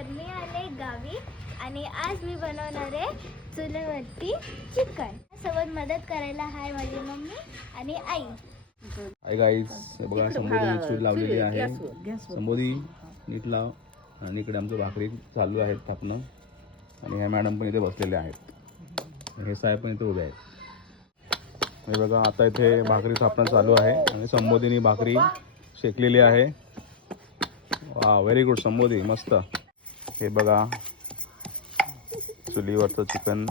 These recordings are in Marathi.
तर मी आले गावी आणि आज मी बनवणार आहे चुलीवरती चिकन. सोबत मदत करायला हाय माझी मम्मी आणि आई. हाय गाईज, बघा संबोधी चूल लावलेली आहे. संबोधी नीट लाव. आणि इकडे आमचं भाकरी चालू आहेत थापणं. आणि ह्या मॅडम पण इथे बसलेले आहेत. हे साहेब पण इथे उभे आहेत. हे बघा आता इथे भाकरी थापणं चालू आहे आणि संबोधीनी भाकरी शेकलेली आहे. वा, व्हेरी गुड संबोधी, मस्त. हे बघा चुलीवरचं चिकन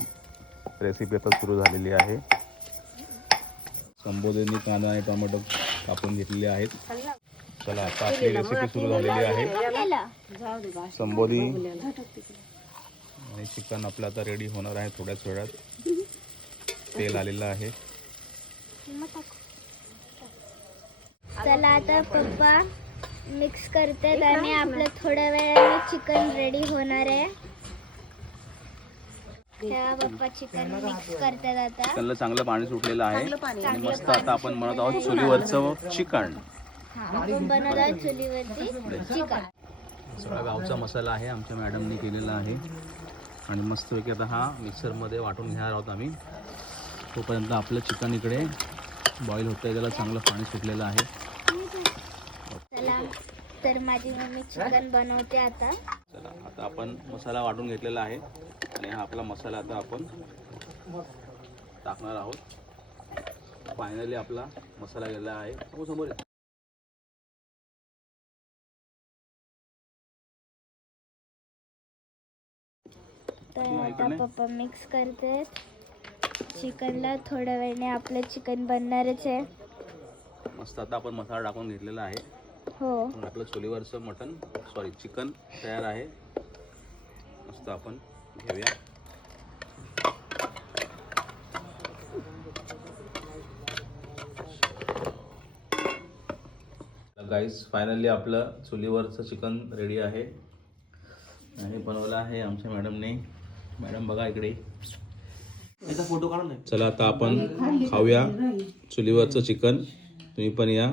रेसिपी आता सुरू झालेली आहे. संबोधींनी कांदा आणि टोमॅटो कापून घेतलेले आहेत. चला आता आपली रेसिपी सुरू झालेली आहे. संबोधी आणि चिकन आपलं आता रेडी होणार आहे. थोड्याच वेळात तेल आलेलं आहे. चला आता पप्पा मिक्स करतात आणि आपलं थोड्या वेळाने चिकन रेडी होणार आहे. तेव्हा पप्पा चिकन मिक्स करतात आता. चिकनला चांगलं पाणी सुटलेलं आहे. आणि मस्त आता आपण बनवत आहोत चुलीवरचं चिकन. आपण बनवत आहोत चुलीवरती चिकन. सगळा गावचा मसाला आहे, आमच्या मॅडमने केलेला आहे. आणि मस्तपैकी आता हा मिक्सरमध्ये वाटून घेणार आहोत आम्ही. तोपर्यंत आपलं चिकन इकडे बॉईल होतंय, त्याला चांगलं पाणी सुटलेलं आहे. चला तर माझी मम्मी चिकन बनवते आता. चला आता आपण मसाला वाटून घेतलेला आहे आणि हा आपला मसाला आता आपण टाकणार आहोत. फायनली आपला मसाला गेला आहे. हो समोर आहे. तर आता पप्पा मिक्स करतात चिकनला. थोड्या वेळाने आपलं चिकन बनणारच आहे. मस्त आता आपण मसाला टाकून घेतलेला आहे. हो, आपलं चुलीवरचं चिकन तयार आहे. मस्त आपण घेऊया. गाईस, फायनली आपलं चुलीवरचं चिकन रेडी आहे आणि बनवलं आहे आमच्या मॅडमने. मॅडम बघा इकडे. फोटो काढून. चला आता आपण खाऊया चुलीवरचं चिकन. तुम्ही पण या.